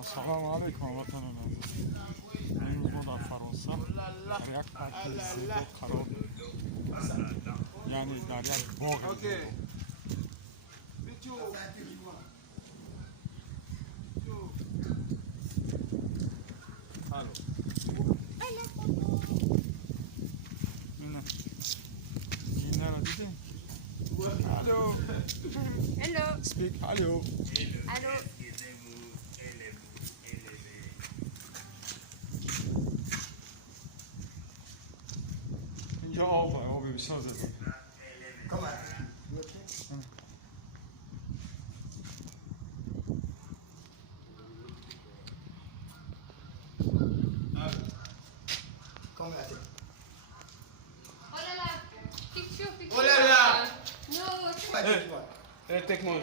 Assalamu alaikum vatanına. این بود فرانسه در یک پارک زیبا قرار یعنی در یک باغ الو اینه را دیدی؟ الو Hello. speak الو Allô. اینجا آب بسازه Oh là là. Picture, picture. Oh là là. No. Tekman.